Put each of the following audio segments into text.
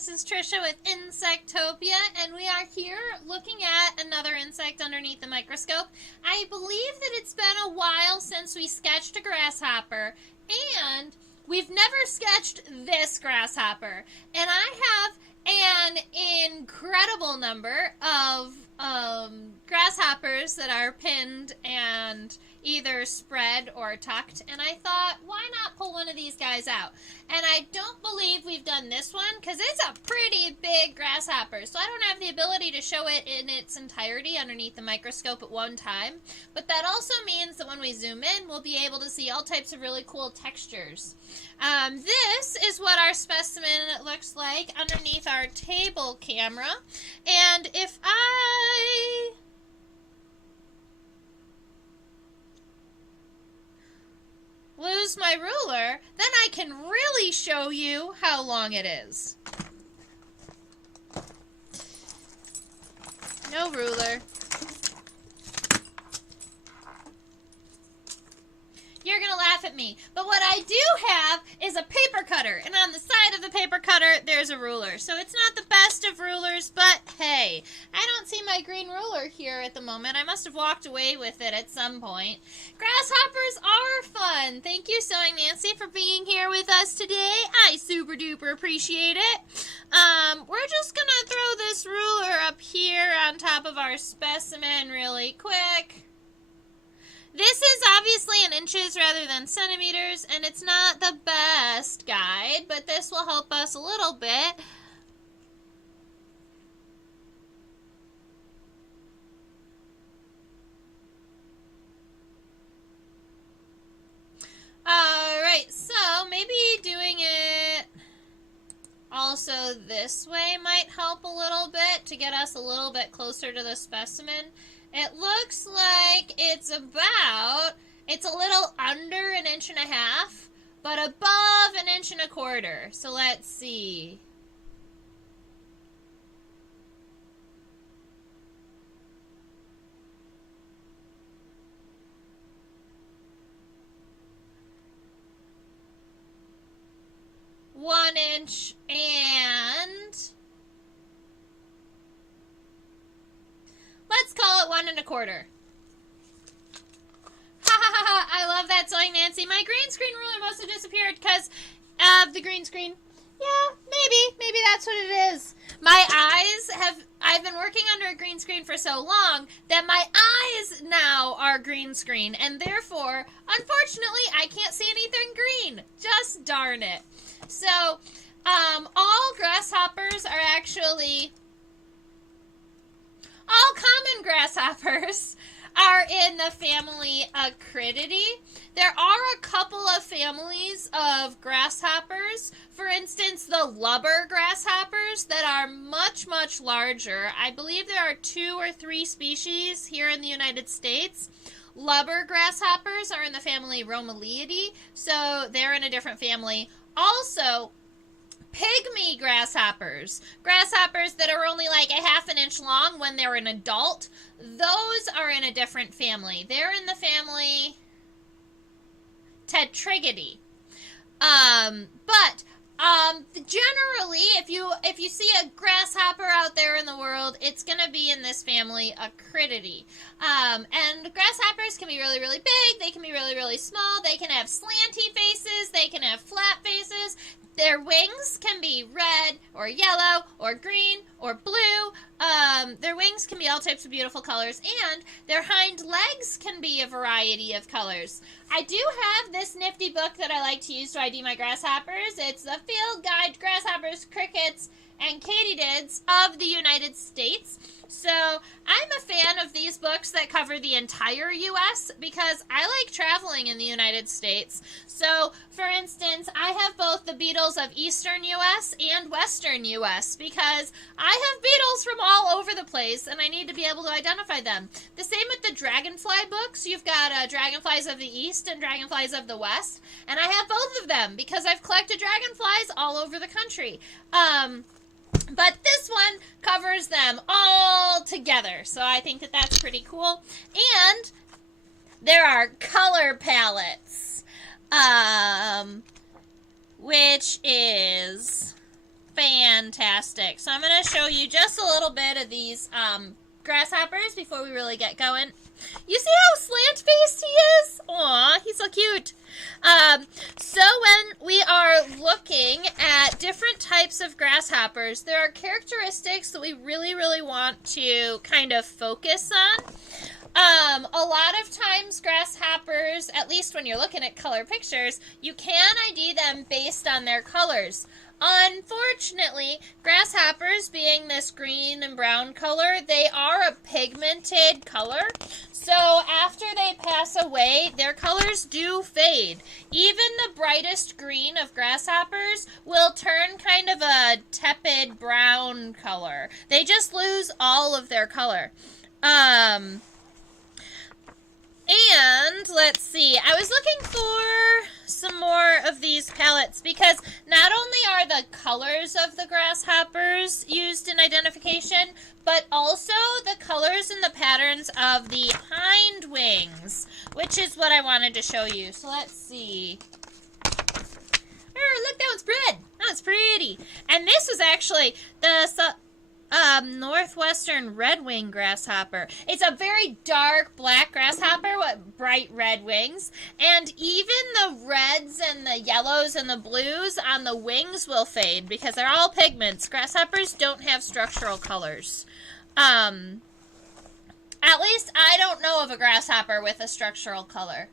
This is Trisha with Insectopia, and we are here looking at another insect underneath the microscope. I believe that it's been a while since we sketched a grasshopper, and we've never sketched this grasshopper. And I have an incredible number of grasshoppers that are pinned and either spread or tucked, and I thought, why not pull one of these guys out? And I don't believe we've done this one because it's a pretty big grasshopper, so I don't have the ability to show it in its entirety underneath the microscope at one time. But that also means that when we zoom in, we'll be able to see all types of really cool textures. This is what our specimen looks like underneath our table camera, and if I lose my ruler, then I can really show you how long it is. No ruler. You're going to laugh at me. But what I do have is a paper cutter. And on the side of the paper cutter, there's a ruler. So it's not the best of rulers, but hey, I don't see my green ruler here at the moment. I must have walked away with it at some point. Grasshoppers are fun. Thank you, Sewing Nancy, for being here with us today. I super duper appreciate it. We're just going to throw this ruler up here on top of our specimen really quick. This is obviously in inches rather than centimeters, and it's not the best guide, but this will help us a little bit. Alright, so maybe doing it also this way might help a little bit to get us a little bit closer to the specimen. It looks like it's a little under 1.5 inches, but above 1.25 inches. So let's see. One inch and let's call it 1.25. Ha ha ha ha! I love that, Sewing Nancy. My green screen ruler must have disappeared because of the green screen. Yeah, maybe that's what it is. I've been working under a green screen for so long that my eyes now are green screen, and therefore, unfortunately, I can't see anything green. Just darn it. So, all grasshoppers are actually... All common grasshoppers are in the family Acrididae. There are a couple of families of grasshoppers. For instance, the lubber grasshoppers that are much, much larger. I believe there are 2 or 3 species here in the United States. Lubber grasshoppers are in the family Romeliidae, so they're in a different family. Also, pygmy grasshoppers, grasshoppers that are only like 1/2 inch long when they're an adult, those are in a different family. They're in the family Tetragidae. Generally, if you see a grasshopper out there in the world, it's going to be in this family Acrididae. And grasshoppers can be really, really big. They can be really, really small. They can have slanty faces. They can have flat faces. Their wings can be red or yellow or green or blue. Their wings can be all types of beautiful colors, and their hind legs can be a variety of colors. I do have this nifty book that I like to use to ID my grasshoppers. It's the Field Guide to Grasshoppers, Crickets, and Katydids of the United States. So I'm a fan of these books that cover the entire U.S. because I like traveling in the United States. So, for instance, I have both the beetles of Eastern U.S. and Western U.S. because I have beetles from all over the place and I need to be able to identify them. The same with the dragonfly books. You've got dragonflies of the East and dragonflies of the West, and I have both of them because I've collected dragonflies all over the country. But this one covers them all together, so I think that that's pretty cool. And there are color palettes, which is fantastic. So I'm going to show you just a little bit of these grasshoppers before we really get going. You see how slant-faced he is? Aw, he's so cute. So when we are looking at different types of grasshoppers, there are characteristics that we really, really want to kind of focus on. A lot of times grasshoppers, at least when you're looking at color pictures, you can ID them based on their colors. Unfortunately, grasshoppers, being this green and brown color, they are a pigmented color. So after they pass away, their colors do fade. Even the brightest green of grasshoppers will turn kind of a tepid brown color. They just lose all of their color. And let's see, I was looking for some more of these palettes because not only are the colors of the grasshoppers used in identification, but also the colors and the patterns of the hind wings, which is what I wanted to show you. So let's see. Oh, look, that one's red. That one's pretty. And this is actually the northwestern red-winged grasshopper. It's a very dark black grasshopper with bright red wings, and even the reds and the yellows and the blues on the wings will fade because they're all pigments. Grasshoppers don't have structural colors. At least I don't know of a grasshopper with a structural color.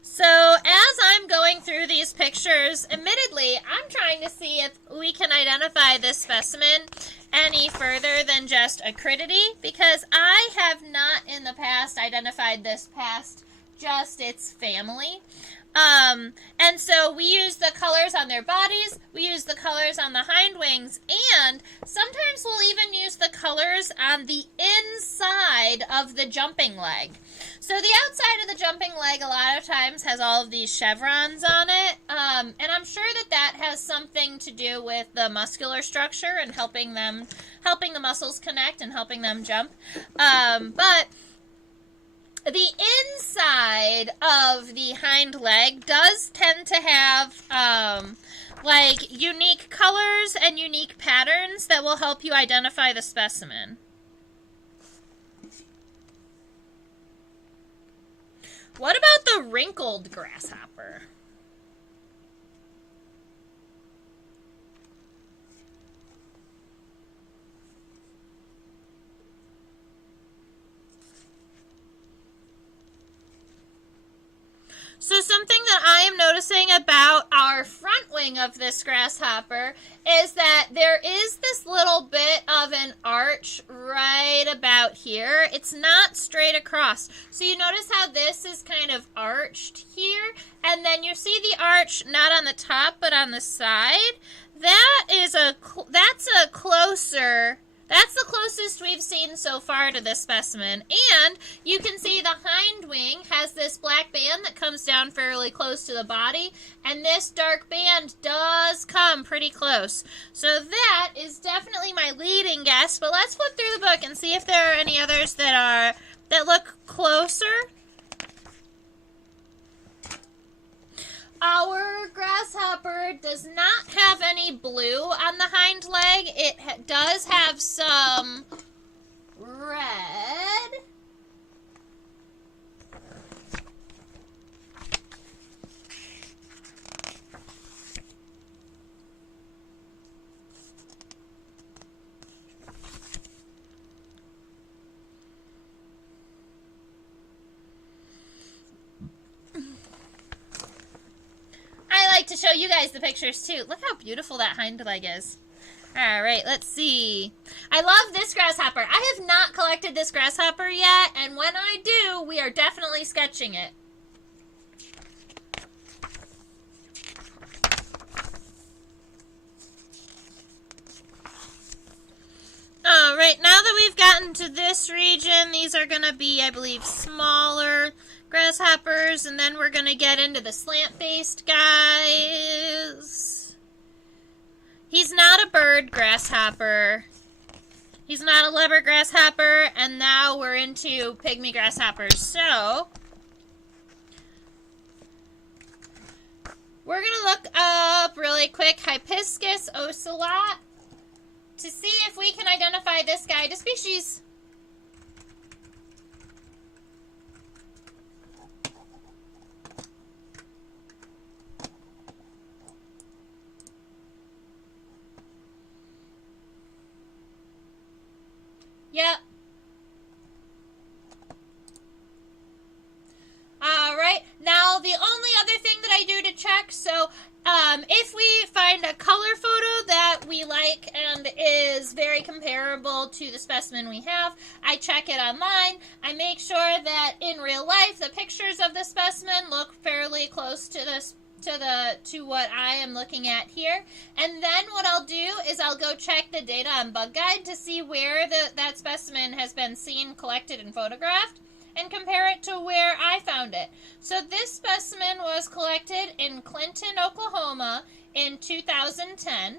So as I'm going through these pictures, admittedly, I'm trying to see if we can identify this specimen any further than just acridity, because I have not in the past identified this past just its family. And so we use the colors on their bodies, we use the colors on the hind wings, and sometimes we'll even use the colors on the inside of the jumping leg. So the outside of the jumping leg a lot of times has all of these chevrons on it, and I'm sure that that has something to do with the muscular structure and helping the muscles connect and helping them jump. But the inside of the hind leg does tend to have like unique colors and unique patterns that will help you identify the specimen. What about the wrinkled grasshopper? So something that I am noticing about our front wing of this grasshopper is that there is this little bit of an arch right about here. It's not straight across. So you notice how this is kind of arched here, and then you see the arch not on the top but on the side. That's the closest we've seen so far to this specimen. And you can see the hind wing has this black band that comes down fairly close to the body, and this dark band does come pretty close. So that is definitely my leading guess, but let's flip through the book and see if there are any others that look closer. Our grasshopper does not have any blue on the hind leg. It does have some red. To show you guys the pictures too. Look how beautiful that hind leg is. Alright, let's see. I love this grasshopper. I have not collected this grasshopper yet, and when I do, we are definitely sketching it. Alright, now that we've gotten to this region, these are going to be, I believe, smaller grasshoppers, and then we're going to get into the slant-faced guys. He's not a bird grasshopper. He's not a leopard grasshopper, and now we're into pygmy grasshoppers. So We're going to look up really quick Hibiscus ocelot to see if we can identify this guy to species. Yep. All right. Now, the only other thing that I do to check, so if we find a color photo that we like and is very comparable to the specimen we have, I check it online. I make sure that in real life the pictures of the specimen look fairly close to this to what I am looking at here. And then what I'll do is I'll go check the data on Bug Guide to see where that specimen has been seen, collected, and photographed, and compare it to where I found it. So this specimen was collected in Clinton, Oklahoma in 2010.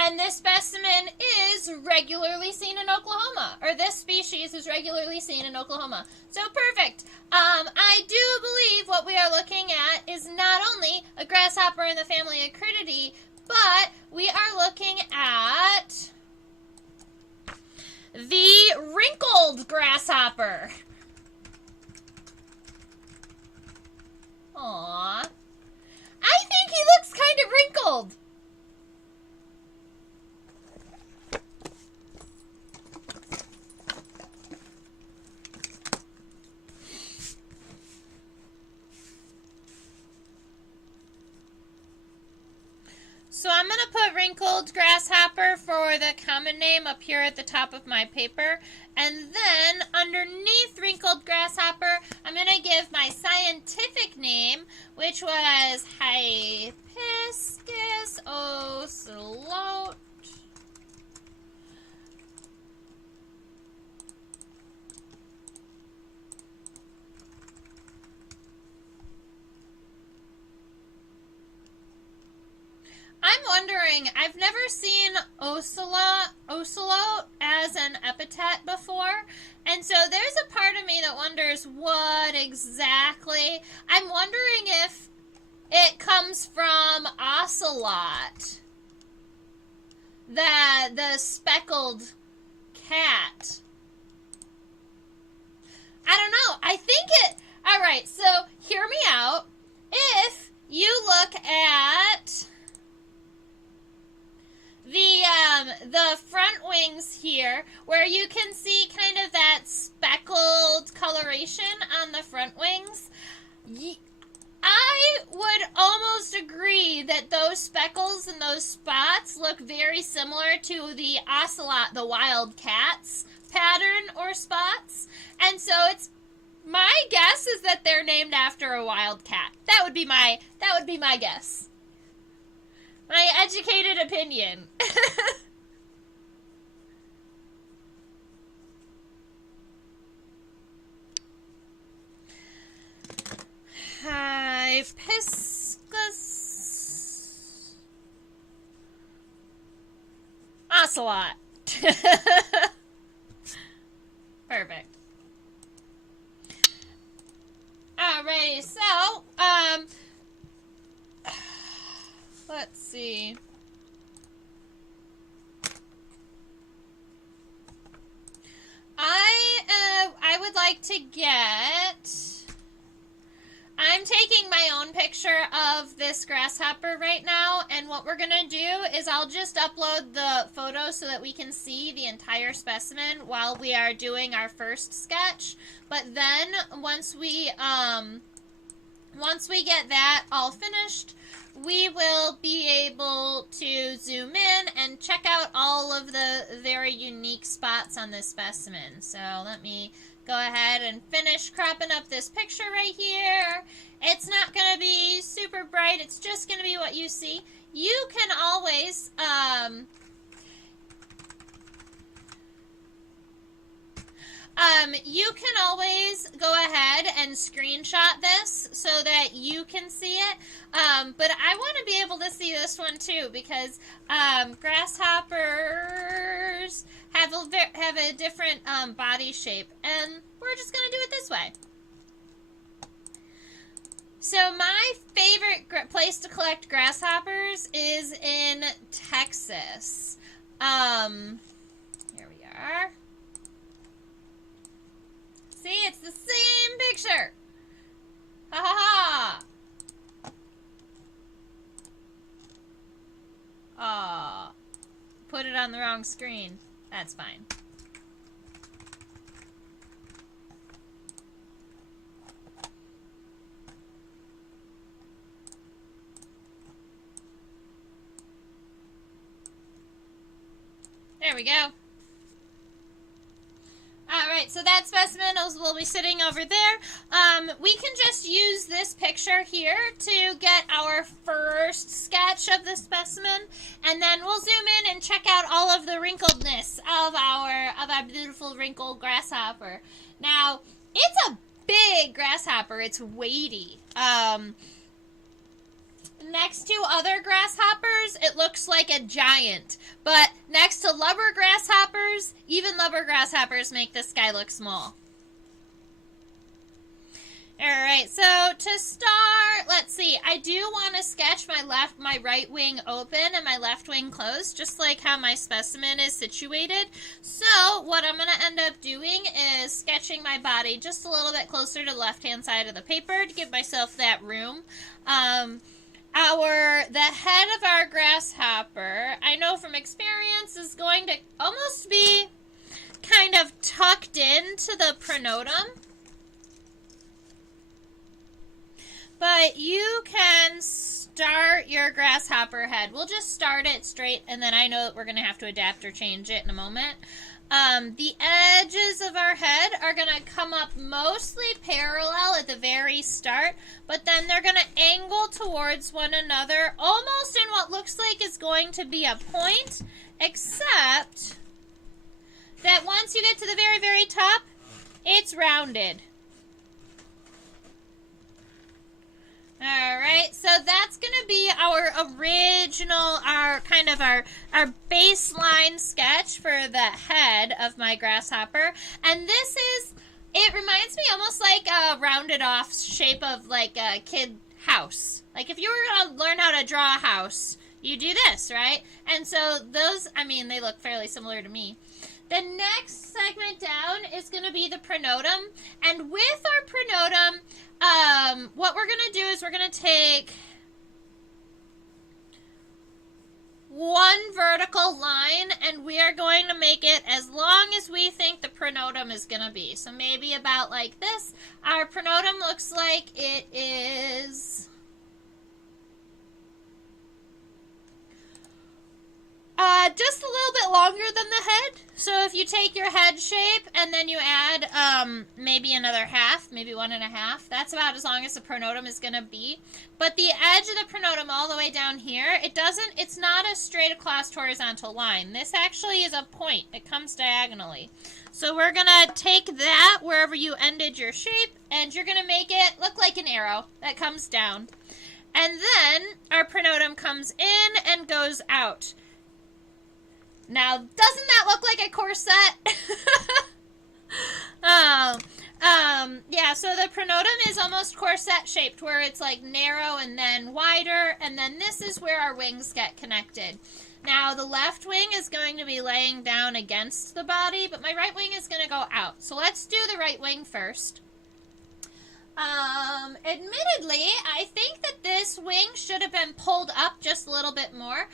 And this specimen is regularly seen in Oklahoma, or this species is regularly seen in Oklahoma. So perfect. I do believe what we are looking at is not only a grasshopper in the family Acrididae, but we are looking at the wrinkled grasshopper. Aww. I think he looks kind of wrinkled. So I'm going to put wrinkled grasshopper for the common name up here at the top of my paper. And then underneath wrinkled grasshopper, I'm going to give my scientific name, which was Hibiscus ocelot. I'm wondering, I've never seen ocelot as an epithet before, and so there's a part of me that wonders what exactly. I'm wondering if it comes from ocelot, the speckled cat. I don't know. I think it... All right, so hear me out. If you look at the front wings here, where you can see kind of that speckled coloration on the front wings, I would almost agree that those speckles and those spots look very similar to the ocelot, the wild cat's pattern or spots. And so my guess is that they're named after a wild cat. That would be my guess. My educated opinion. Hibiscus ocelot. Perfect. Alrighty, so, let's see. I would like to I'm taking my own picture of this grasshopper right now, and what we're going to do is I'll just upload the photo so that we can see the entire specimen while we are doing our first sketch. But then, once we get that all finished, we will be able to zoom in and check out all of the very unique spots on this specimen. So let me go ahead and finish cropping up this picture right here. It's not going to be super bright. It's just going to be what you see. You can always go ahead and screenshot this so that you can see it. But I want to be able to see this one too, because grasshoppers have have a different body shape, and we're just gonna do it this way. So my favorite place to collect grasshoppers is in Texas. Here we are. See, it's the same picture. Ha ha ha. Aw. Put it on the wrong screen. That's fine. There we go. Alright, so that specimen will be sitting over there. We can just use this picture here to get our first sketch of the specimen, and then we'll zoom in and check out all of the wrinkledness of our beautiful wrinkled grasshopper. Now, it's a big grasshopper. It's weighty. Next to other grasshoppers, it looks like a giant. But next to lubber grasshoppers, even lubber grasshoppers make this guy look small. Alright, so to start, let's see. I do want to sketch my right wing open and my left wing closed, just like how my specimen is situated. So what I'm going to end up doing is sketching my body just a little bit closer to the left-hand side of the paper to give myself that room. The head of our grasshopper, I know from experience, is going to almost be kind of tucked into the pronotum. But you can start your grasshopper head. We'll just start it straight, and then I know that we're going to have to adapt or change it in a moment. The edges of our head are going to come up mostly parallel at the very start, but then they're going to angle towards one another almost in what looks like is going to be a point, except that once you get to the very, very top, it's rounded. Alright, so that's going to be our original, our baseline sketch for the head of my grasshopper. And this is, it reminds me almost like a rounded off shape of like a kid house. Like if you were going to learn how to draw a house, you do this, right? And so those, I mean, they look fairly similar to me. The next segment down is going to be the pronotum. And with our pronotum, what we're going to do is we're going to take one vertical line and we are going to make it as long as we think the pronotum is going to be. So maybe about like this. Our pronotum looks like it is just a little bit longer than the head. So if you take your head shape and then you add maybe another half, maybe 1.5, that's about as long as the pronotum is going to be. But the edge of the pronotum all the way down here, it's not a straight across horizontal line. This actually is a point. It comes diagonally. So we're going to take that wherever you ended your shape, and you're going to make it look like an arrow that comes down. And then our pronotum comes in and goes out. Now, doesn't that look like a corset? Yeah, so the pronotum is almost corset shaped where it's like narrow and then wider, and then this is where our wings get connected. Now, the left wing is going to be laying down against the body, but my right wing is going to go out. So let's do the right wing first. Admittedly, I think that this wing should have been pulled up just a little bit more.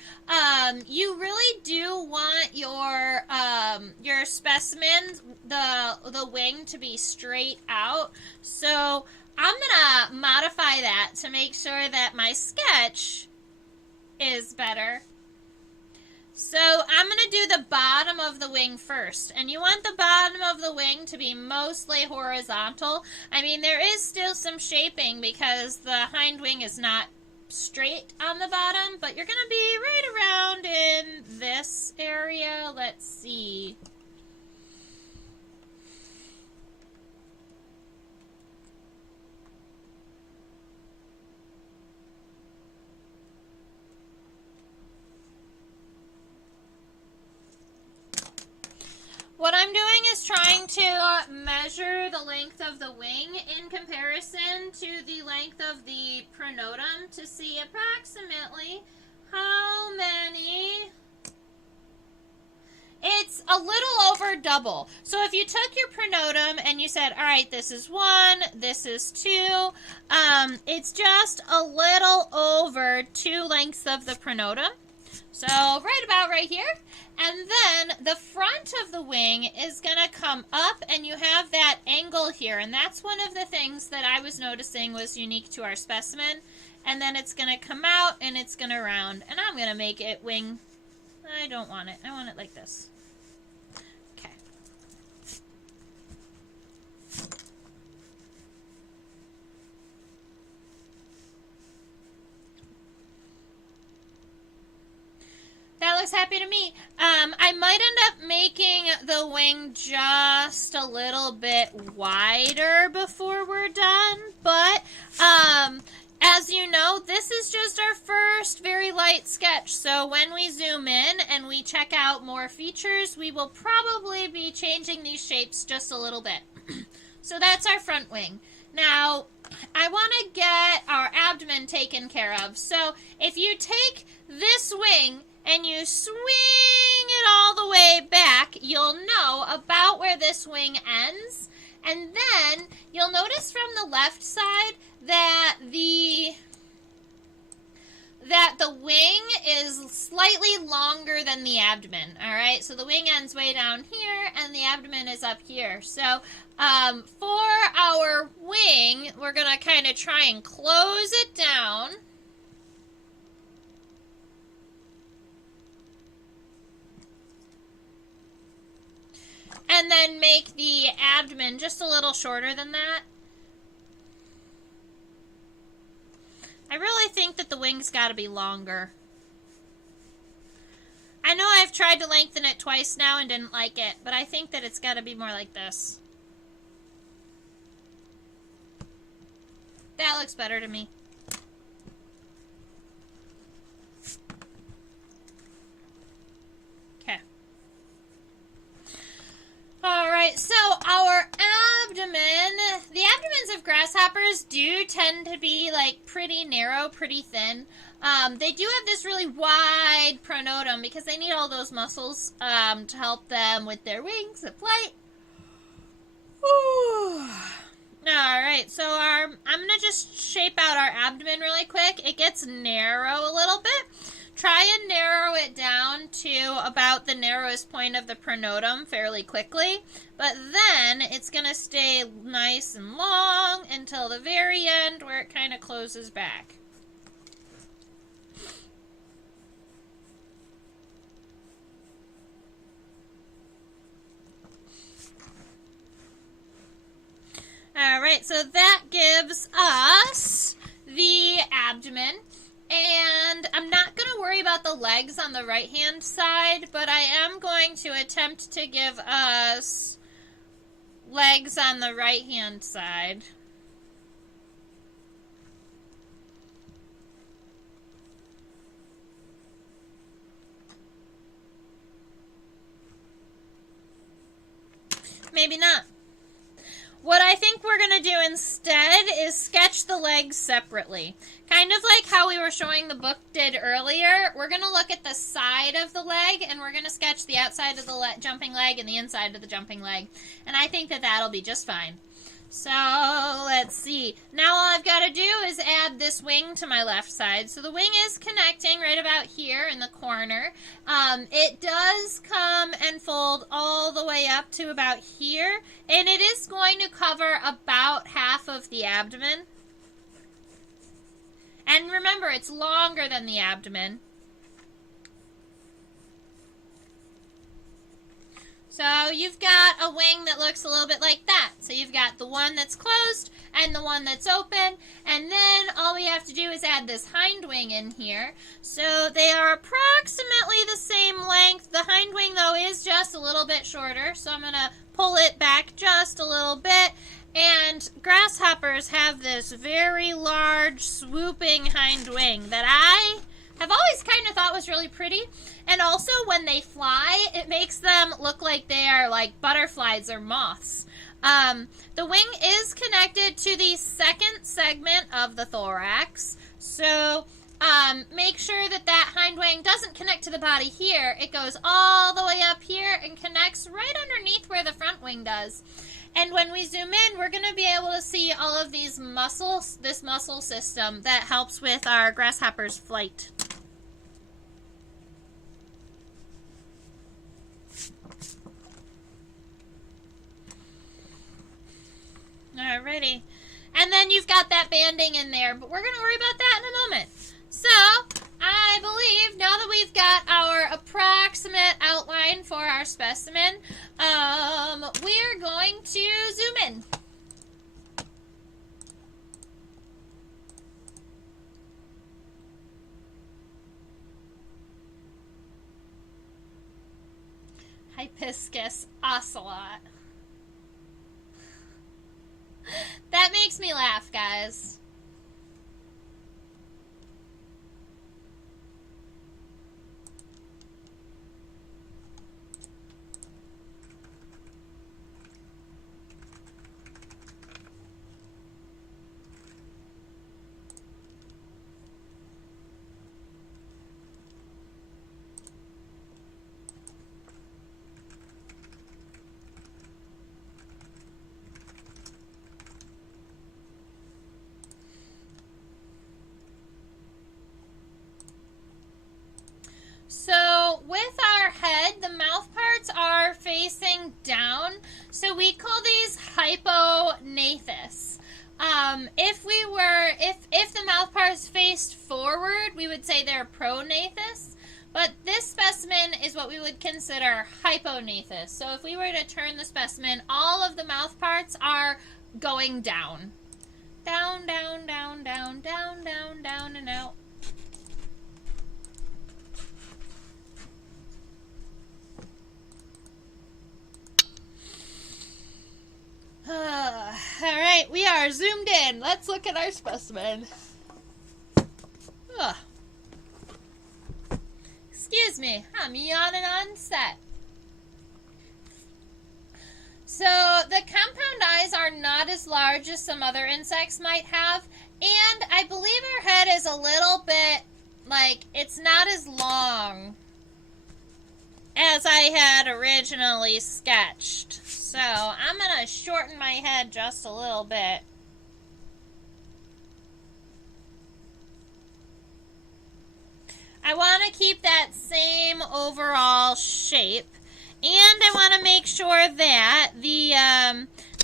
You really do want your specimen, the wing to be straight out. So I'm gonna modify that to make sure that my sketch is better. So I'm going to do the bottom of the wing first. And you want the bottom of the wing to be mostly horizontal. I mean, there is still some shaping because the hind wing is not straight on the bottom. But you're going to be right around in this area. Let's see. What I'm doing is trying to measure the length of the wing in comparison to the length of the pronotum to see approximately how many. It's a little over double. So if you took your pronotum and you said, all right, this is 1, this is 2, it's just a little over 2 lengths of the pronotum. So right about right here. And then the front of the wing is going to come up, and you have that angle here. And that's one of the things that I was noticing was unique to our specimen. And then it's going to come out, and it's going to round. And I'm going to make it wing. I don't want it. I want it like this. Okay. That looks happy to me. I might end up making the wing just a little bit wider before we're done, but as you know, this is just our first very light sketch, so when we zoom in and we check out more features, we will probably be changing these shapes just a little bit. So that's our front wing. Now, I want to get our abdomen taken care of, so if you take this wing and you swing it all the way back, you'll know about where this wing ends. And then you'll notice from the left side that the wing is slightly longer than the abdomen. All right, so the wing ends way down here and the abdomen is up here. So for our wing, we're going to kind of try and close it down. And then make the abdomen just a little shorter than that. I really think that the wing's got to be longer. I know I've tried to lengthen it twice now and didn't like it, but I think that it's got to be more like this. That looks better to me. Okay. Alright, so our abdomen, the abdomens of grasshoppers do tend to be like pretty narrow, pretty thin. They do have this really wide pronotum because they need all those muscles to help them with their wings and flight. Alright, so I'm going to just shape out our abdomen really quick. It gets narrow a little bit. Try and narrow it down to about the narrowest point of the pronotum fairly quickly, but then it's going to stay nice and long until the very end where it kind of closes back. Alright, so that gives us the abdomen. And I'm not going to worry about the legs on the right-hand side, but I am going to attempt to give us legs on the right-hand side. Maybe not. What I think we're going to do instead is sketch the legs separately. Kind of like how we were showing the book did earlier. We're going to look at the side of the leg, and we're going to sketch the outside of the jumping leg and the inside of the jumping leg. And I think that that'll be just fine. So, let's see. Now all I've got to do is add this wing to my left side. So the wing is connecting right about here in the corner. It does come and fold all the way up to about here. And it is going to cover about half of the abdomen. And remember, it's longer than the abdomen. So you've got a wing that looks a little bit like that. So you've got the one that's closed and the one that's open. And then all we have to do is add this hind wing in here. So they are approximately the same length. The hind wing, though, is just a little bit shorter. So I'm going to pull it back just a little bit. And grasshoppers have this very large swooping hind wing that I I've always kind of thought was really pretty. And also when they fly, it makes them look like they are like butterflies or moths. The wing is connected to the second segment of the thorax. So make sure that that hind wing doesn't connect to the body here. It goes all the way up here and connects right underneath where the front wing does. And when we zoom in, we're going to be able to see all of these muscles, this muscle system that helps with our grasshopper's flight. Alrighty. And then you've got that banding in there, but we're going to worry about that in a moment. So, I believe now that we've got our approximate outline for our specimen, we're going to zoom in. Hibiscus ocelot. That makes me laugh, guys. So with our head, the mouth parts are facing down, so we call these hypognathous. If the mouth parts faced forward, we would say they're prognathous, but this specimen is what we would consider hypognathous. So if we were to turn the specimen, all of the mouth parts are going down. Down, down, down, down, down, down, down, and out. Alright, we are zoomed in. Let's look at our specimen. Excuse me, I'm yawning on set. So, the compound eyes are not as large as some other insects might have, and I believe our head is a little bit, it's not as long as I had originally sketched. So I'm going to shorten my head just a little bit. I want to keep that same overall shape, and I want to make sure that the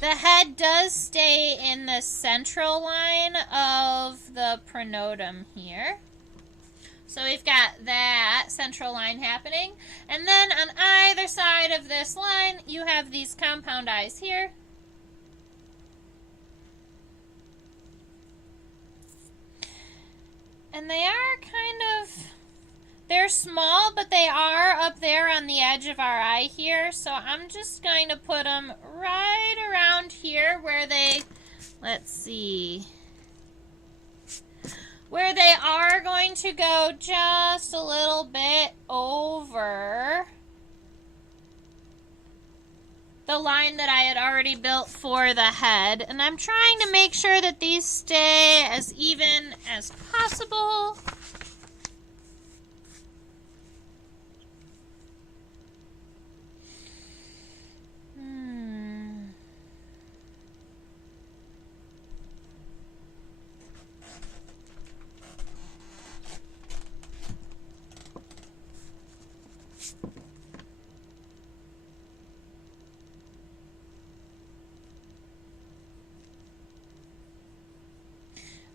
head does stay in the central line of the pronotum here. So we've got that central line happening. And then on either side of this line, you have these compound eyes here. And they are they're small, but they are up there on the edge of our eye here. So I'm just going to put them right around here where they, let's see, where they are going to go just a little bit over the line that I had already built for the head. And I'm trying to make sure that these stay as even as possible.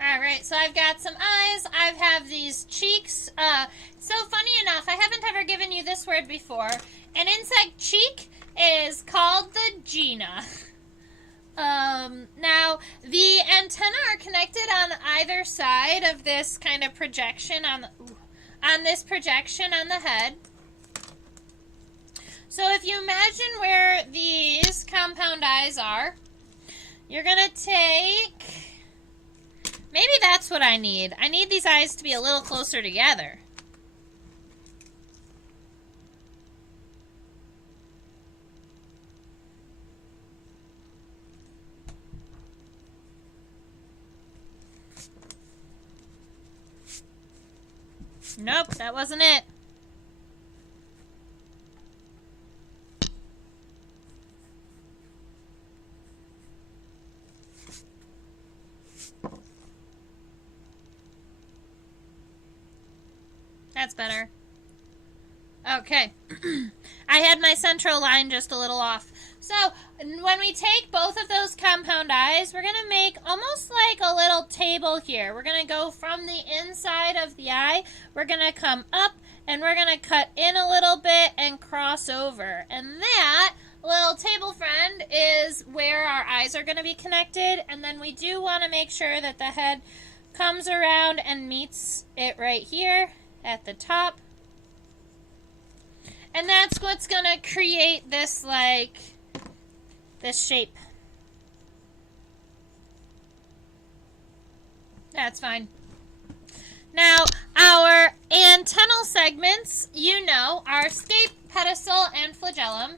Alright, so I've got some eyes, I have these cheeks. So funny enough, I haven't ever given you this word before. An insect cheek is called the gena. Now, the antennae are connected on either side of this kind of projection on this projection on the head. So if you imagine where these compound eyes are, you're going to take... Maybe that's what I need. I need these eyes to be a little closer together. Nope, that wasn't it. That's better. Okay. I had my central line just a little off. So, when we take both of those compound eyes, we're going to make almost like a little table here. We're going to go from the inside of the eye. We're going to come up, and we're going to cut in a little bit and cross over. And that little table friend is where our eyes are going to be connected. And then we do want to make sure that the head comes around and meets it right here at the top. And that's what's going to create this, like, this shape. That's fine. Now, our antennal segments, you know, are scape, pedicel, and flagellum.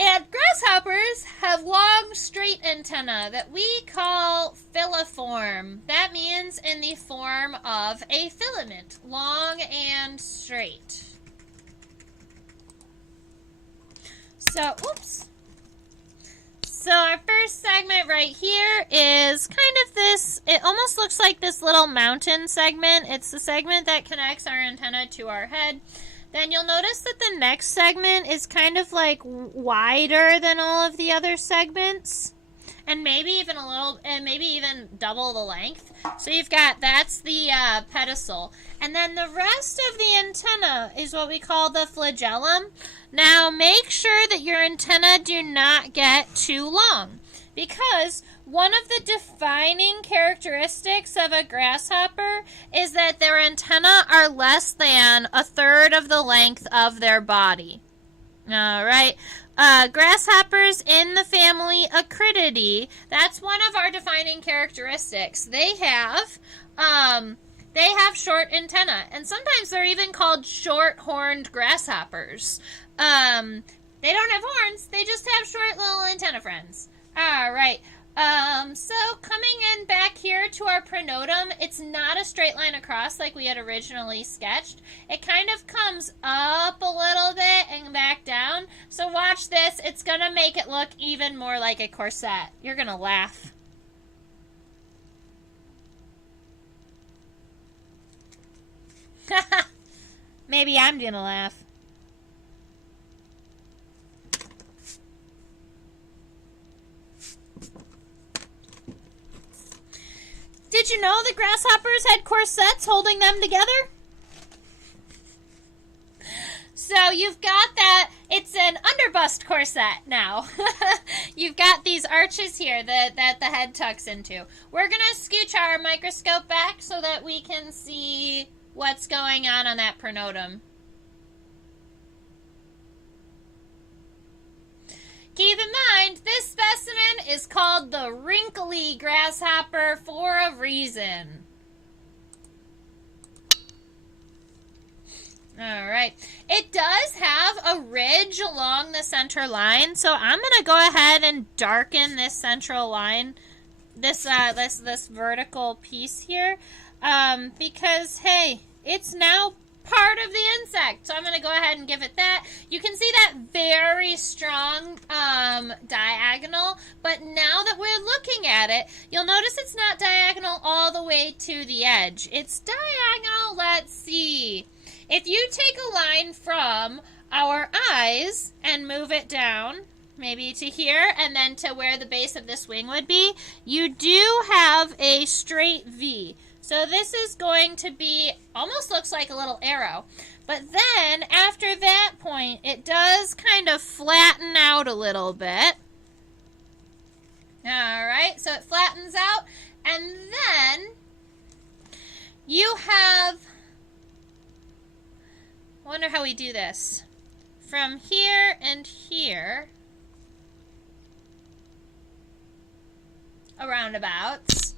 And grasshoppers have long, straight antennae that we call filiform. That means in the form of a filament, long and straight. So, oops. So our first segment right here is kind of this, it almost looks like this little mountain segment. It's the segment that connects our antenna to our head. Then you'll notice that the next segment is kind of like wider than all of the other segments. And maybe even a little, and maybe even double the length. So you've got, that's the pedicel. And then the rest of the antenna is what we call the flagellum. Now make sure that your antenna do not get too long, because one of the defining characteristics of a grasshopper is that their antennae are less than a third of the length of their body. All right. Grasshoppers in the family Acrididae, that's one of our defining characteristics. They have short antennae, and sometimes they're even called short-horned grasshoppers. They don't have horns, they just have short little antenna friends. All right. So coming in back here to our pronotum, it's not a straight line across like we had originally sketched. It kind of comes up a little bit and back down. So watch this. It's going to make it look even more like a corset. You're going to laugh. Maybe I'm going to laugh. Did you know that grasshoppers had corsets holding them together? So you've got that, it's an underbust corset now. You've got these arches here that the head tucks into. We're going to scooch our microscope back so that we can see what's going on that pronotum. Keep in mind, this specimen is called the wrinkly grasshopper for a reason. All right. It does have a ridge along the center line, so I'm going to go ahead and darken this central line, this vertical piece here, because, hey, it's now part of the insect. So I'm going to go ahead and give it that. You can see that very strong diagonal, but now that we're looking at it, you'll notice it's not diagonal all the way to the edge. It's diagonal, let's see. If you take a line from our eyes and move it down, maybe to here, and then to where the base of this wing would be, you do have a straight V. So this is going to be, almost looks like a little arrow. But then, after that point, it does kind of flatten out a little bit. Alright, so it flattens out. And then, you have, I wonder how we do this. From here and here, a roundabouts.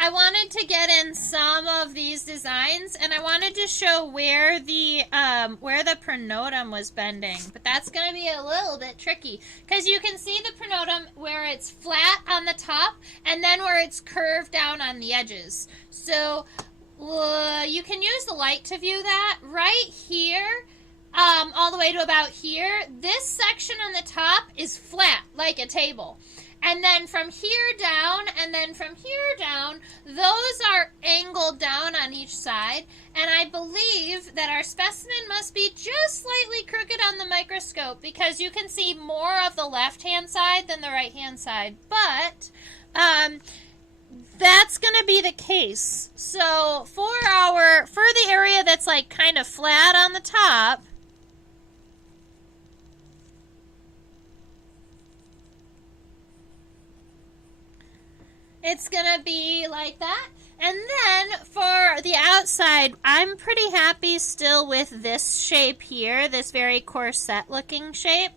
I I wanted to get in some of these designs, and I wanted to show where the pronotum was bending. But that's going to be a little bit tricky, because you can see the pronotum where it's flat on the top, and then where it's curved down on the edges. So you can use the light to view that. Right here, all the way to about here, this section on the top is flat, like a table. And then from here down, and then from here down, those are angled down on each side. And I believe that our specimen must be just slightly crooked on the microscope, because you can see more of the left-hand side than the right-hand side. But that's going to be the case. So for the area that's like kind of flat on the top, it's going to be like that. And then for the outside, I'm pretty happy still with this shape here, this very corset looking shape.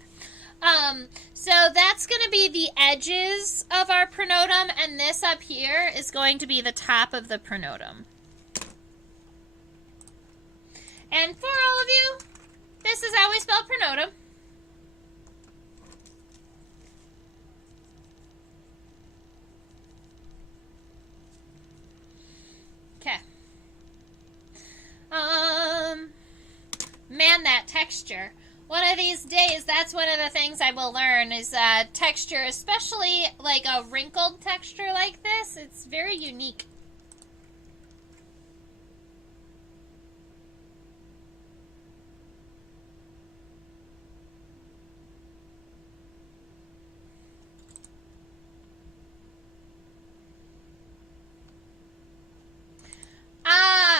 So that's going to be the edges of our pronotum, and this up here is going to be the top of the pronotum. And for all of you, this is how we spell pronotum. Okay. Man, that texture. One of these days, that's one of the things I will learn is texture, especially like a wrinkled texture like this. It's very unique.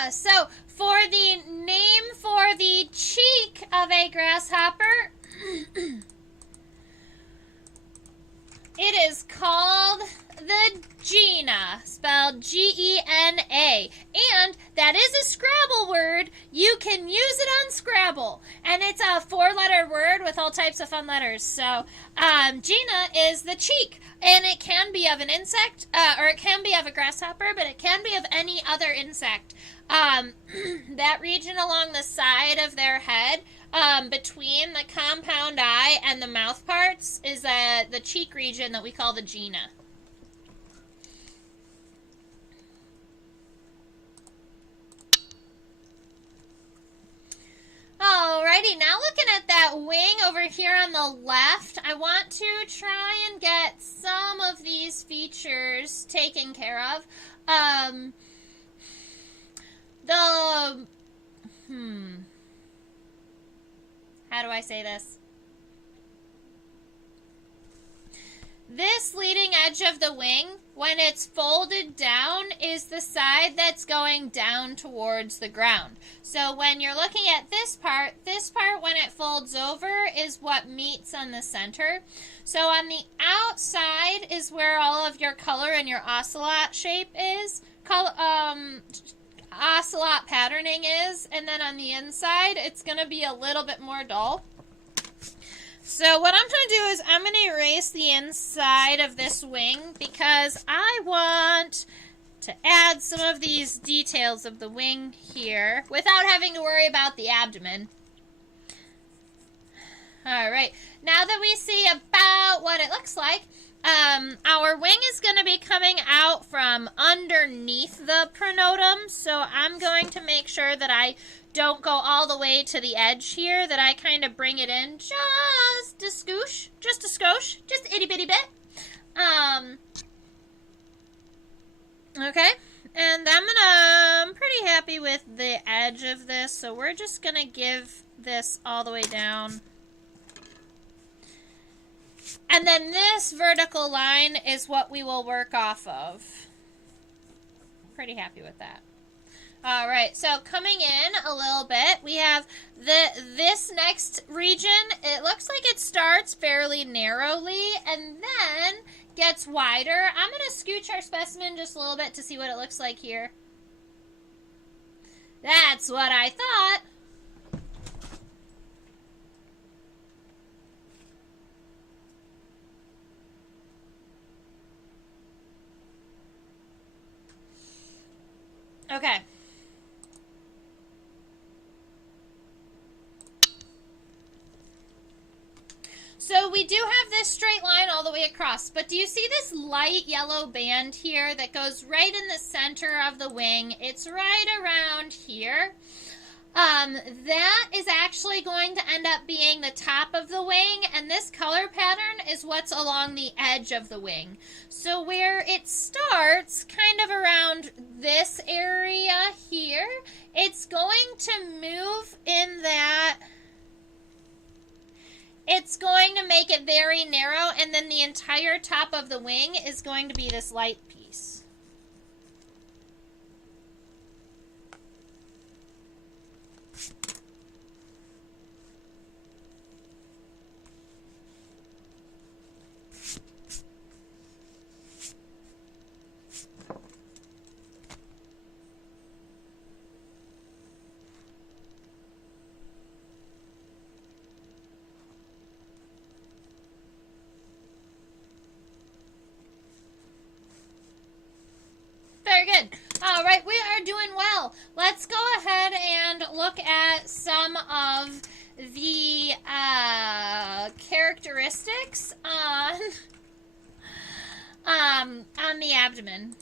So for the name for the cheek of a grasshopper, it is called the Gena, spelled G-E-N-A. And that is a Scrabble word. You can use it on Scrabble. And it's a 4-letter word with all types of fun letters. So Gena is the cheek. And it can be of an insect, or it can be of a grasshopper, but it can be of any other insect. That region along the side of their head, between the compound eye and the mouth parts, is the cheek region that we call the Gena. Alrighty, now looking at that wing over here on the left, I want to try and get some of these features taken care of. How do I say this? This leading edge of the wing, when it's folded down, is the side that's going down towards the ground. So when you're looking at this part when it folds over is what meets on the center. So on the outside is where all of your color and your ocelot shape is, ocelot patterning is, and then on the inside it's going to be a little bit more dull. So what I'm going to do is I'm going to erase the inside of this wing because I want to add some of these details of the wing here without having to worry about the abdomen. Alright, now that we see about what it looks like, our wing is going to be coming out from underneath the pronotum, so I'm going to make sure that I don't go all the way to the edge here, that I kind of bring it in just a scoosh, just itty bitty bit. Okay, and I'm pretty happy with the edge of this, so we're just going to give this all the way down. And then this vertical line is what we will work off of. Pretty happy with that. All right, so coming in a little bit, we have this next region. It looks like it starts fairly narrowly and then gets wider. I'm going to scooch our specimen just a little bit to see what it looks like here. That's what I thought. Okay. So we do have this straight line all the way across, but do you see this light yellow band here that goes right in the center of the wing? It's right around here. That is actually going to end up being the top of the wing, and this color pattern is what's along the edge of the wing. So where it starts, kind of around this area here, it's going to move in that. It's going to make it very narrow, and then the entire top of the wing is going to be this light piece. Very good. All right, we are doing well. Let's go ahead and look at some of the characteristics on the abdomen.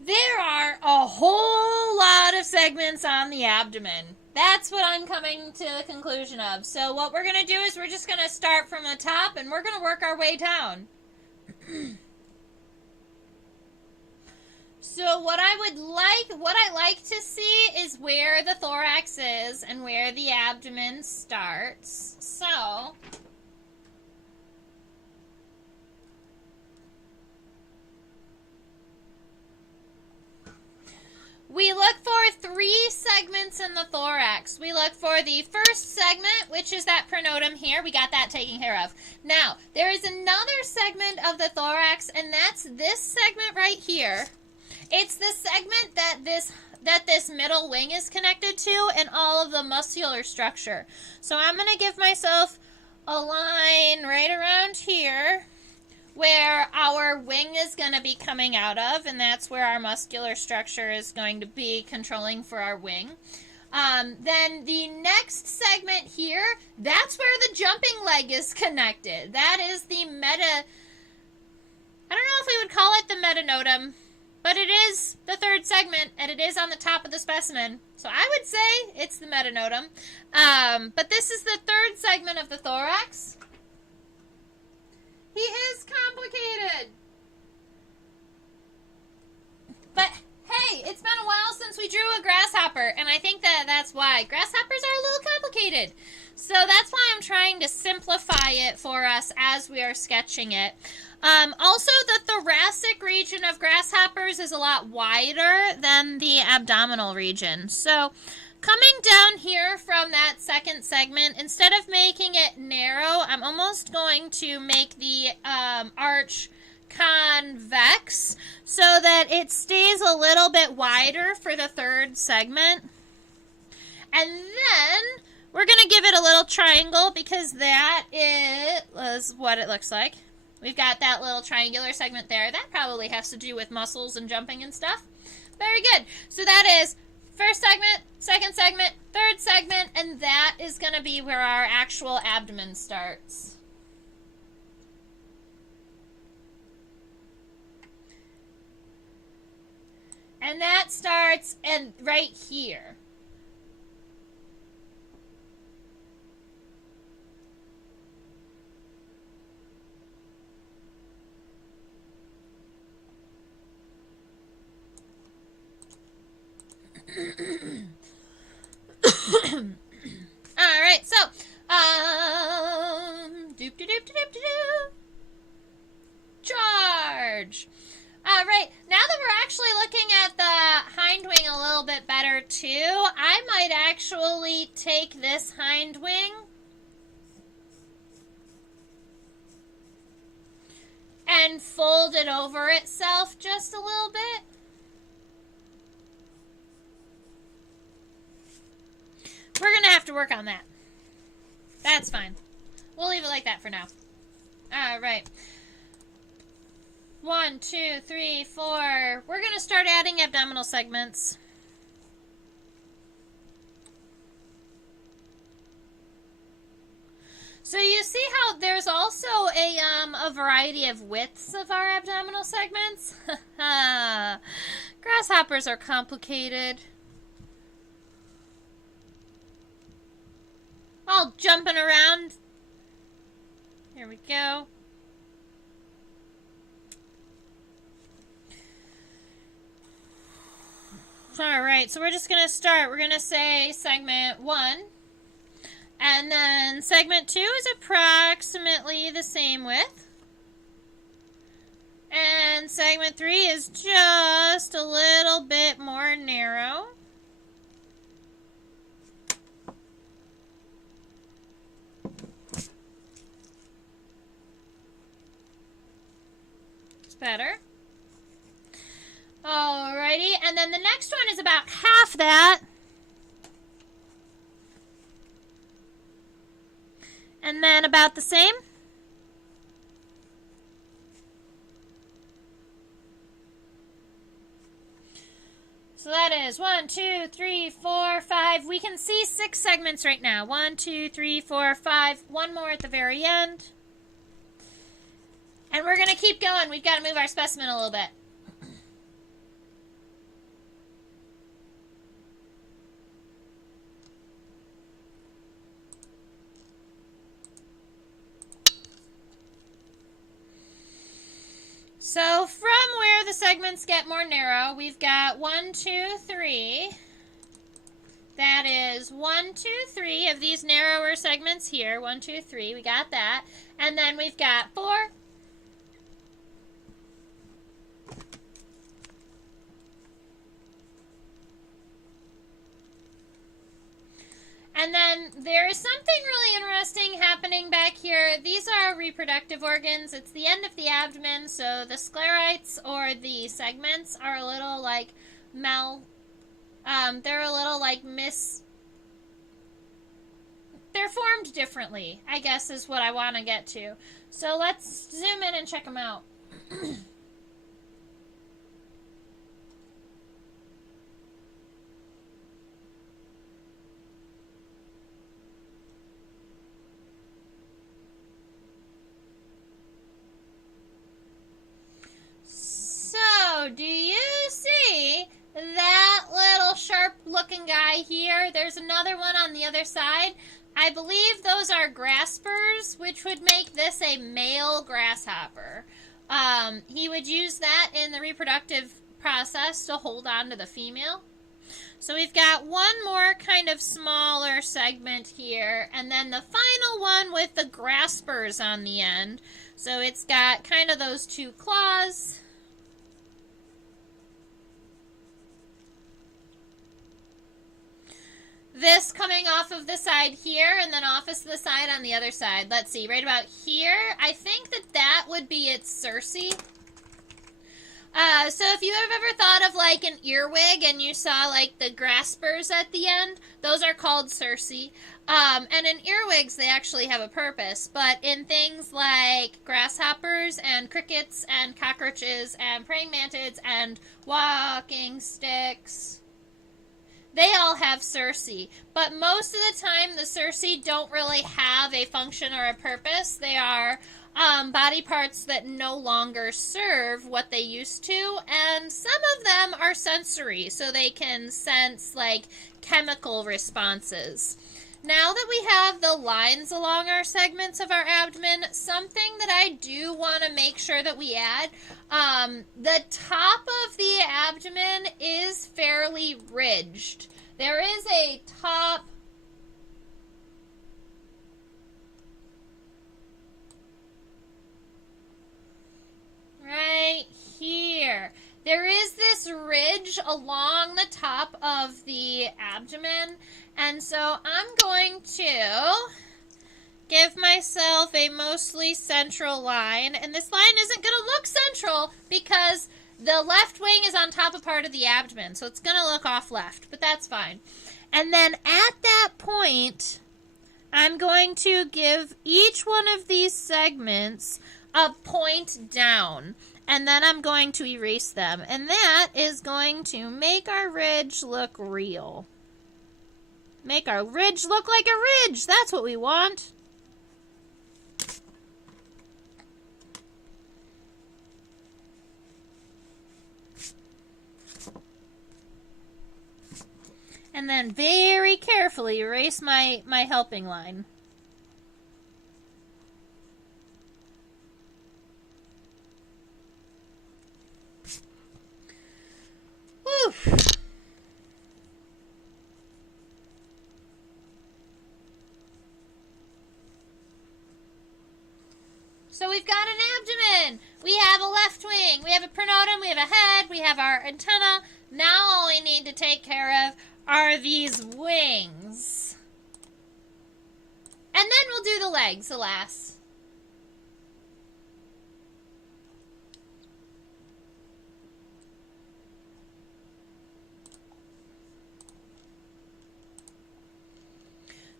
There are a whole lot of segments on the abdomen. That's what I'm coming to the conclusion of. So what we're going to do is we're just going to start from the top and we're going to work our way down. So what I like to see is where the thorax is and where the abdomen starts. So we look for 3 segments in the thorax. We look for the first segment, which is that pronotum here. We got that taken care of. Now, there is another segment of the thorax, and that's this segment right here. It's the segment that this middle wing is connected to and all of the muscular structure. So I'm going to give myself a line right around here where our wing is going to be coming out of, and that's where our muscular structure is going to be controlling for our wing. Then the next segment here, that's where the jumping leg is connected. That is the I don't know if we would call it the metanotum, but it is the third segment, and it is on the top of the specimen. So I would say it's the metanotum. But this is the third segment of the thorax. He is complicated. But hey, it's been a while since we drew a grasshopper, and I think that's why. Grasshoppers are a little complicated. So that's why I'm trying to simplify it for us as we are sketching it. Also, the thoracic region of grasshoppers is a lot wider than the abdominal region. So coming down here from that second segment, instead of making it narrow, I'm almost going to make the arch convex so that it stays a little bit wider for the third segment. And then we're going to give it a little triangle because that is what it looks like. We've got that little triangular segment there. That probably has to do with muscles and jumping and stuff. Very good. So that is first segment, second segment, third segment, and that is going to be where our actual abdomen starts. And that starts right here. All right, so charge. Right, now that we're actually looking at the hind wing a little bit better too, I might actually take this hind wing and fold it over itself just a little bit. We're going to have to work on that. That's fine. We'll leave it like that for now. All right. 1, 2, 3, 4. We're going to start adding abdominal segments. So you see how there's also a variety of widths of our abdominal segments? Grasshoppers are complicated. All jumping around. Here we go. All right, so we're just going to start. We're going to say segment 1. And then segment 2 is approximately the same width. And segment 3 is just a little bit more narrow. It's better. Alrighty, and then the next one is about half that. And then about the same. So that is 1, 2, 3, 4, 5. We can see 6 segments right now. 1, 2, 3, 4, 5. One more at the very end. And we're going to keep going. We've got to move our specimen a little bit. So from where the segments get more narrow, we've got 1, 2, 3. That is 1, 2, 3 of these narrower segments here. 1, 2, 3. We got that. And then we've got 4. And then there is something really interesting happening back here. These are reproductive organs. It's the end of the abdomen, so the sclerites or the segments are a little like they're a little like they're formed differently, I guess is what I want to get to. So let's zoom in and check them out. So, do you see that little sharp looking guy here? There's another one on the other side. I believe those are graspers, which would make this a male grasshopper. He would use that in the reproductive process to hold on to the female. So we've got one more kind of smaller segment here, and then the final one with the graspers on the end. So it's got kind of those two claws. This coming off of the side here, and then off of the side on the other side. Let's see, right about here. I think that would be its cerci. So if you have ever thought of like an earwig and you saw like the graspers at the end, those are called cerci. And in earwigs, they actually have a purpose. But in things like grasshoppers and crickets and cockroaches and praying mantids and walking sticks, they all have cerci. But most of the time, the cerci don't really have a function or a purpose. They are body parts that no longer serve what they used to, and some of them are sensory, so they can sense like chemical responses. Now that we have the lines along our segments of our abdomen, something that I do want to make sure that we add, the top of the abdomen is fairly ridged. There is a top right here. here, there is this ridge along the top of the abdomen, and so I'm going to give myself a mostly central line, and this line isn't going to look central because the left wing is on top of part of the abdomen, so it's going to look off left, but that's fine. And then at that point, I'm going to give each one of these segments a point down, and then I'm going to erase them, and that is going to make our ridge look real. Make our ridge look like a ridge. That's what we want. And then very carefully erase my helping line. Whew. So we've got an abdomen, we have a left wing, we have a pronotum, we have a head, we have our antenna. Now all we need to take care of are these wings. And then we'll do the legs, alas.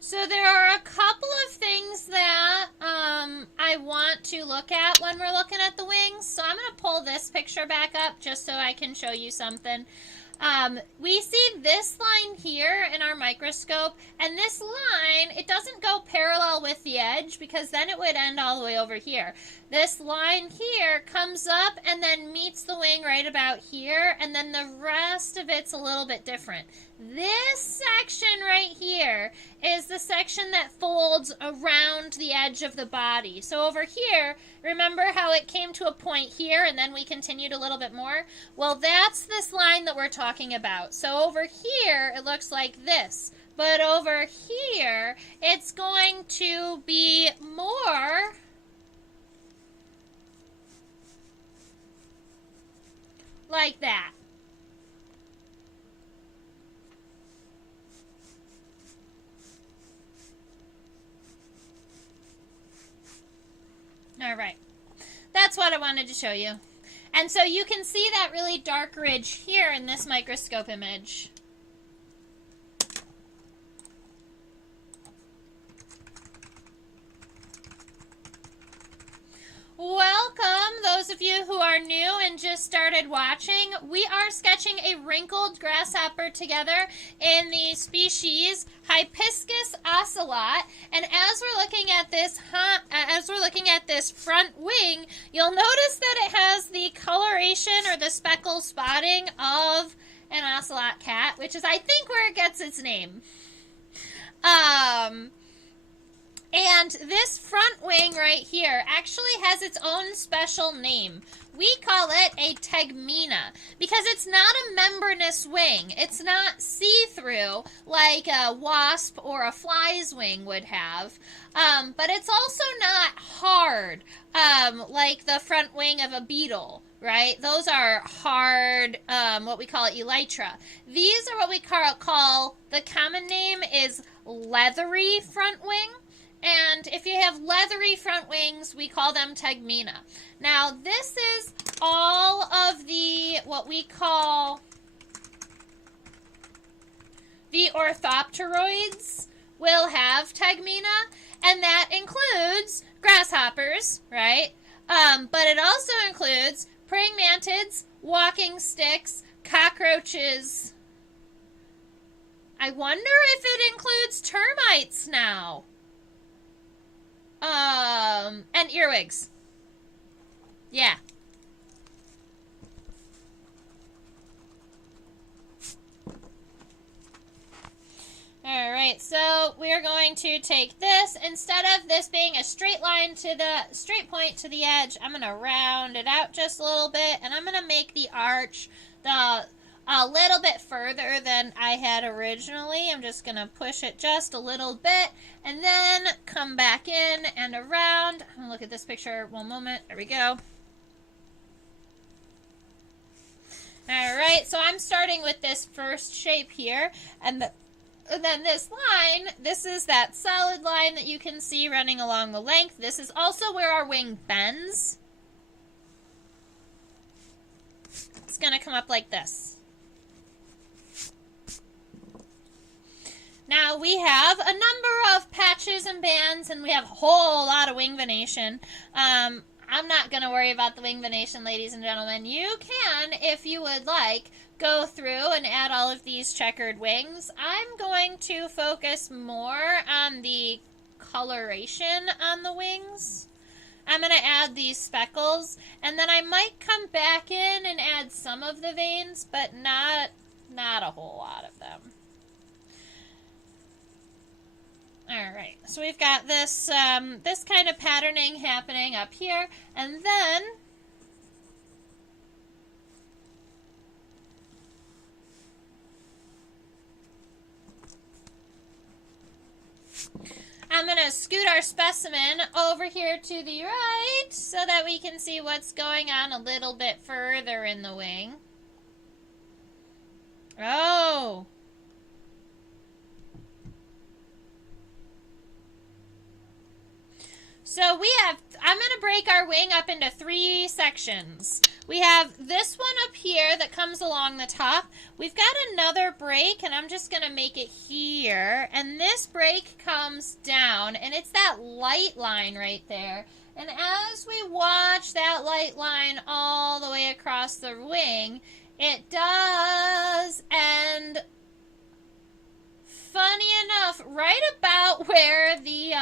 So there are a couple of things that I want to look at when we're looking at the wings. So I'm going to pull this picture back up just so I can show you something. We see this line here in our microscope, and this line, it doesn't go parallel with the edge because then it would end all the way over here. This line here comes up and then meets the wing right about here, and then the rest of it's a little bit different. This section right here is the section that folds around the edge of the body. So over here, remember how it came to a point here and then we continued a little bit more? Well, that's this line that we're talking about. So over here, it looks like this. But over here, it's going to be more like that. All right, that's what I wanted to show you. And so you can see that really dark ridge here in this microscope image. Welcome, those of you who are new and just started watching. We are sketching a wrinkled grasshopper together in the species Hibiscus ocelot. And as we're looking at this front wing, you'll notice that it has the coloration or the speckle spotting of an ocelot cat, which is, I think, where it gets its name. And this front wing right here actually has its own special name. We call it a tegmina because it's not a membranous wing. It's not see-through like a wasp or a fly's wing would have. But it's also not hard like the front wing of a beetle, right? Those are hard, what we call elytra. These are what we call, the common name is leathery front wing. And if you have leathery front wings, we call them tegmina. Now, this is all of the, what we call the orthopteroids will have tegmina, and that includes grasshoppers, right? But it also includes praying mantids, walking sticks, cockroaches. I wonder if it includes termites now. And earwigs. Yeah. Alright, so we're going to take this. Instead of this being a straight line to the straight point to the edge, I'm going to round it out just a little bit, and I'm going to make the arch a little bit further than I had originally. I'm just going to push it just a little bit and then come back in and around. I'm going to look at this picture one moment. There we go. right? So I'm starting with this first shape here, and then this line, this is that solid line that you can see running along the length. This is also where our wing bends. It's going to come up like this. Now we have a number of patches and bands, and we have a whole lot of wing venation. I'm not going to worry about the wing venation, ladies and gentlemen. You can, if you would like, go through and add all of these checkered wings. I'm going to focus more on the coloration on the wings. I'm going to add these speckles, and then I might come back in and add some of the veins, but not a whole lot of them. All right, so we've got this this kind of patterning happening up here, and then I'm going to scoot our specimen over here to the right so that we can see what's going on a little bit further in the wing. Oh! So I'm going to break our wing up into 3 sections. We have this one up here that comes along the top. We've got another break, and I'm just going to make it here. And this break comes down, and it's that light line right there. And as we watch that light line all the way across the wing, it does end, funny enough, right about where the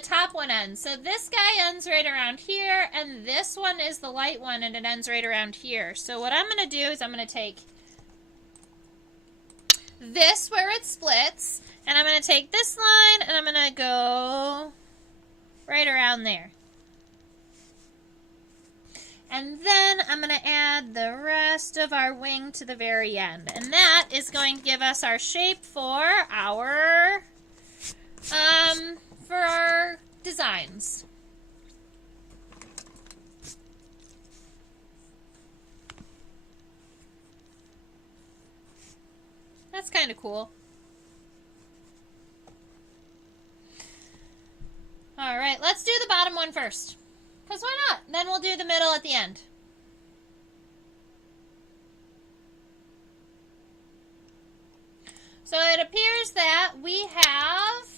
top one ends. So this guy ends right around here, and this one is the light one, and it ends right around here. So what I'm going to do is I'm going to take this where it splits, and I'm going to take this line, and I'm going to go right around there. And then I'm going to add the rest of our wing to the very end. And that is going to give us our shape for our designs. That's kind of cool. All right, let's do the bottom one first. Because why not? Then we'll do the middle at the end. So it appears that we have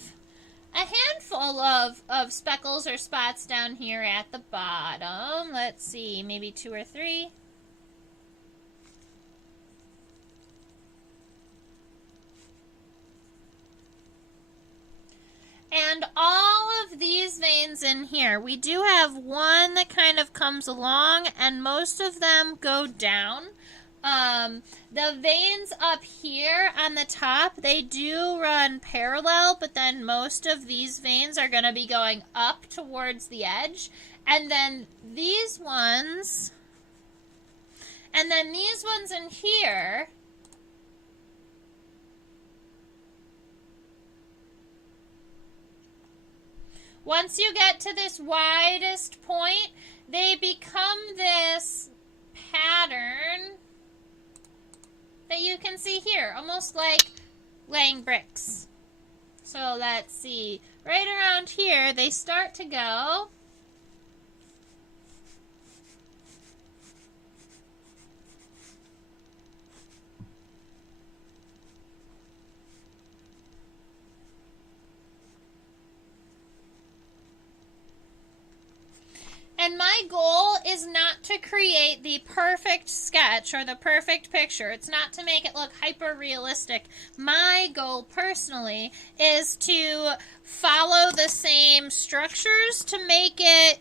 a handful of speckles or spots down here at the bottom. Let's see, maybe 2 or 3. And all of these veins in here, we do have one that kind of comes along, and most of them go down. The veins up here on the top, they do run parallel, but then most of these veins are going to be going up towards the edge. And then these ones, and then these ones in here, once you get to this widest point, they become this pattern that you can see here, almost like laying bricks. So let's see, right around here, they start to go. And my goal is not to create the perfect sketch or the perfect picture. It's not to make it look hyper realistic. My goal personally is to follow the same structures to make it,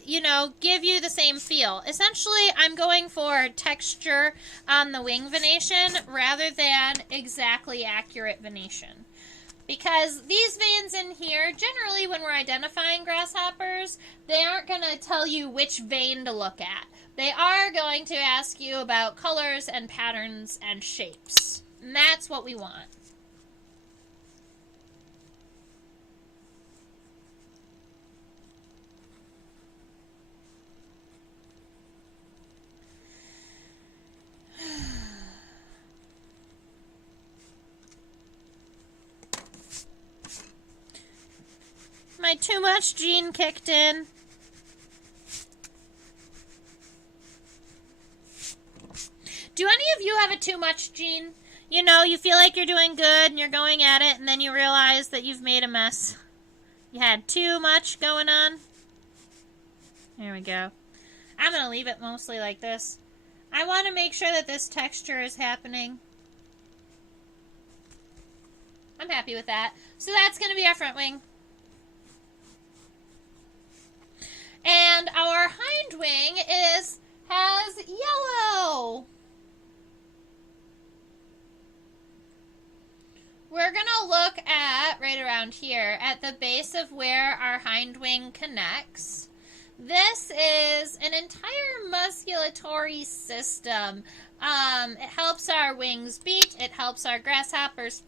give you the same feel. Essentially, I'm going for texture on the wing venation rather than exactly accurate venation. Because these veins in here, generally when we're identifying grasshoppers, they aren't going to tell you which vein to look at. They are going to ask you about colors and patterns and shapes. And that's what we want. my too much gene kicked in. Do any of you have a too much gene? You know, you feel like you're doing good and you're going at it, and then you realize that you've made a mess. You had too much going on. There we go. I'm going to leave it mostly like this. I want to make sure that this texture is happening. I'm happy with that. So that's going to be our front wing. And our hind wing has yellow. We're going to look at, right around here, at the base of where our hind wing connects. This is an entire musculatory system. It helps our wings beat. It helps our grasshoppers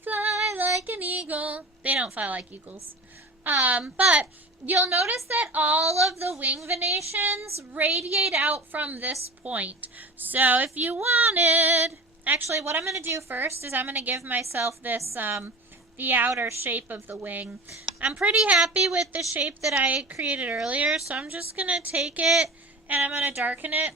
fly like an eagle. They don't fly like eagles. But you'll notice that all of the wing venations radiate out from this point. So if you wanted... Actually, what I'm going to do first is I'm going to give myself this, the outer shape of the wing. I'm pretty happy with the shape that I created earlier, so I'm just going to take it and I'm going to darken it.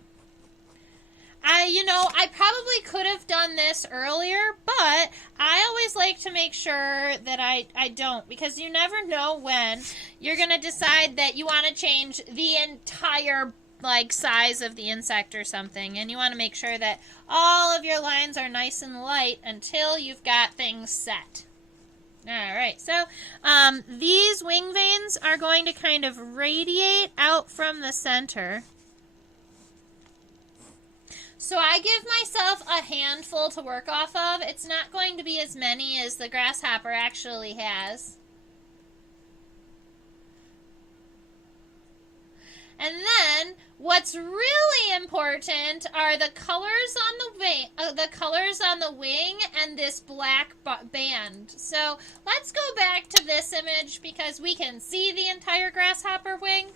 I probably could have done this earlier, but I always like to make sure that I don't, because you never know when you're going to decide that you want to change the entire size of the insect or something, and you want to make sure that all of your lines are nice and light until you've got things set. Alright, so these wing veins are going to kind of radiate out from the center. So I give myself a handful to work off of. It's not going to be as many as the grasshopper actually has. And then what's really important are the colors on the wing, and this black band. So let's go back to this image because we can see the entire grasshopper wing.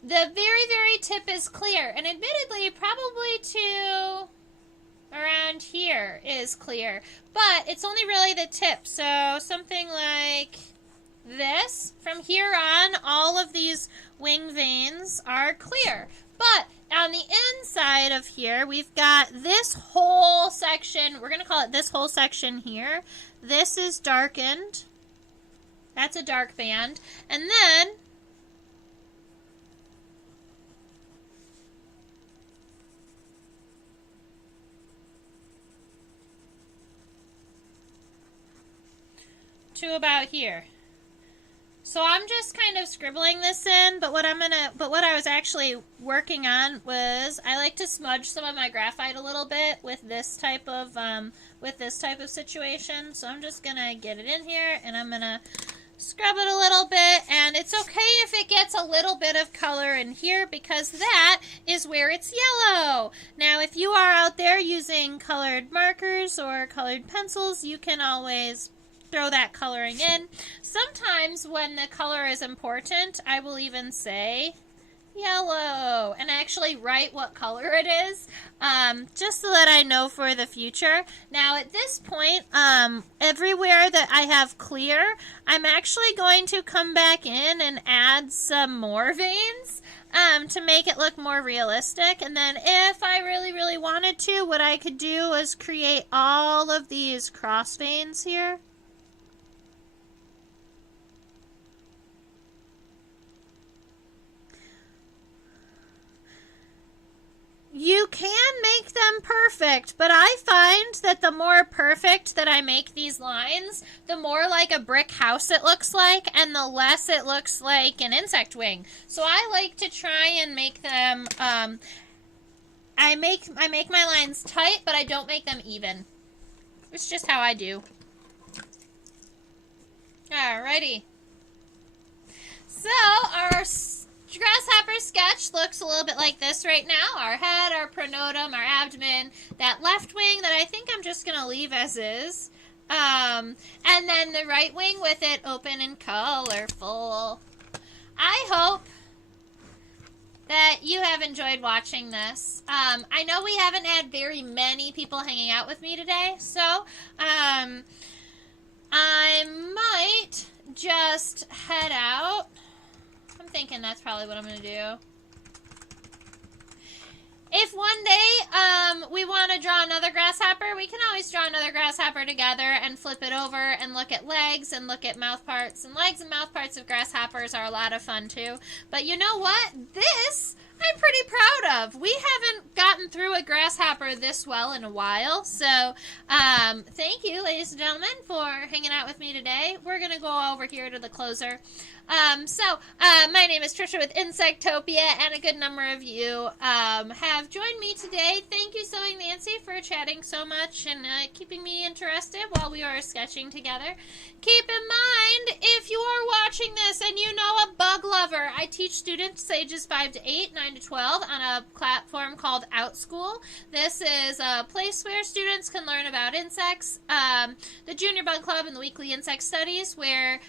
The very, very tip is clear, and admittedly, probably to around here is clear, but it's only really the tip. So something like this. From here on, all of these wing veins are clear. But on the inside of here, we've got this whole section. We're going to call it this whole section here. This is darkened. That's a dark band. And then to about here. So I'm just kind of scribbling this in, but what I was actually working on was I like to smudge some of my graphite a little bit with this type of situation. So I'm just gonna get it in here and I'm gonna scrub it a little bit, and it's okay if it gets a little bit of color in here because that is where it's yellow. Now if you are out there using colored markers or colored pencils, you can always throw that coloring in. Sometimes when the color is important, I will even say yellow and actually write what color it is, just so that I know for the future. Now at this point, everywhere that I have clear, I'm actually going to come back in and add some more veins to make it look more realistic. And then if I really, really wanted to, what I could do is create all of these cross veins here. You can make them perfect, but I find that the more perfect that I make these lines, the more like a brick house it looks like, and the less it looks like an insect wing. So I like to try and make them, I make my lines tight, but I don't make them even. It's just how I do. Alrighty. So our grasshopper sketch looks a little bit like this right now. Our head, our pronotum, our abdomen, that left wing that I think I'm just going to leave as is. And then the right wing with it open and colorful. I hope that you have enjoyed watching this. I know we haven't had very many people hanging out with me today, so I might just head out. I'm thinking that's probably what I'm going to do. If one day we want to draw another grasshopper, we can always draw another grasshopper together and flip it over and look at legs and look at mouth parts. And legs and mouth parts of grasshoppers are a lot of fun too. But you know what? This I'm pretty proud of. We haven't gotten through a grasshopper this well in a while. So thank you, ladies and gentlemen, for hanging out with me today. We're going to go over here to the closer. My name is Trisha with Insectopia, and a good number of you have joined me today. Thank you, Sewing Nancy, for chatting so much and keeping me interested while we are sketching together. Keep in mind, if you are watching this and you know a bug lover, I teach students ages 5 to 8, 9 to 12 on a platform called OutSchool. This is a place where students can learn about insects, the Junior Bug Club and the Weekly Insect Studies, where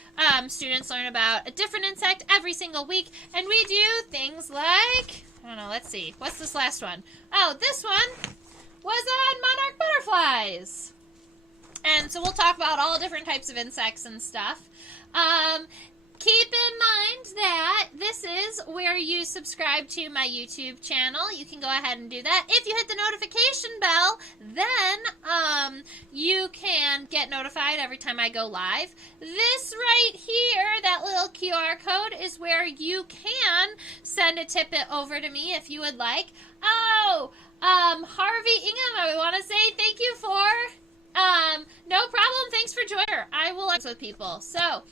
students learn about a different insect every single week, and we do things like, I don't know, let's see, what's this last one? Oh, this one was on monarch butterflies. And so we'll talk about all different types of insects and stuff. Keep in mind that this is where you subscribe to my YouTube channel. You can go ahead and do that. If you hit the notification bell, then you can get notified every time I go live. This right here, that little QR code, is where you can send a tippet over to me if you would like. Oh, Harvey Ingham, I want to say thank you for, no problem, thanks for joining. I will with people. So,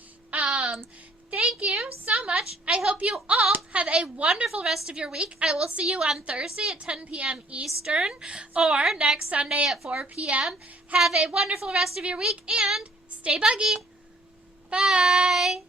thank you so much. I hope you all have a wonderful rest of your week. I will see you on Thursday at 10 p.m. Eastern or next Sunday at 4 p.m. Have a wonderful rest of your week and stay buggy. Bye.